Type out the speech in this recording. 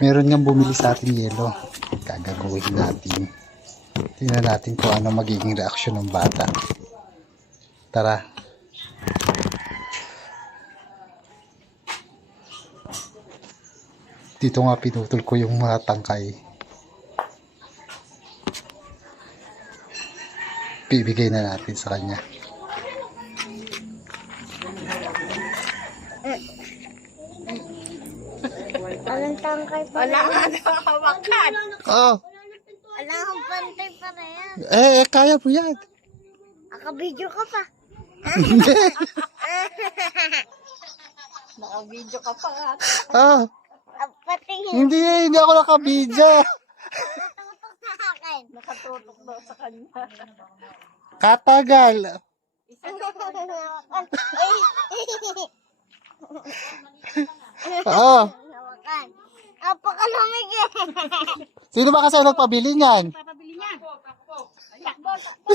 Meron nga bumili sa atin yelo. Gagawin natin. Tingnan natin kung ano magiging reaksyon ng bata. Tara. Dito nga pinutol ko yung mga tangkay. Bibigay na natin sa kanya. Walang tangkay pa rin. Wala nga nakahawakan. Oh, Wala kang pantay pa rin. kaya po yan. Nakabidyo ka pa. Naka-video ka pa nga. Ah, Patingin. hindi ako nakabidya. Tutok sa akin. Nakatutok daw sa kanya. Katagal. Oo. Hawakan. Apakalamig eh. Sino ba kasi ang nagpabili niyan? Papabili niya. Takbo, takbo.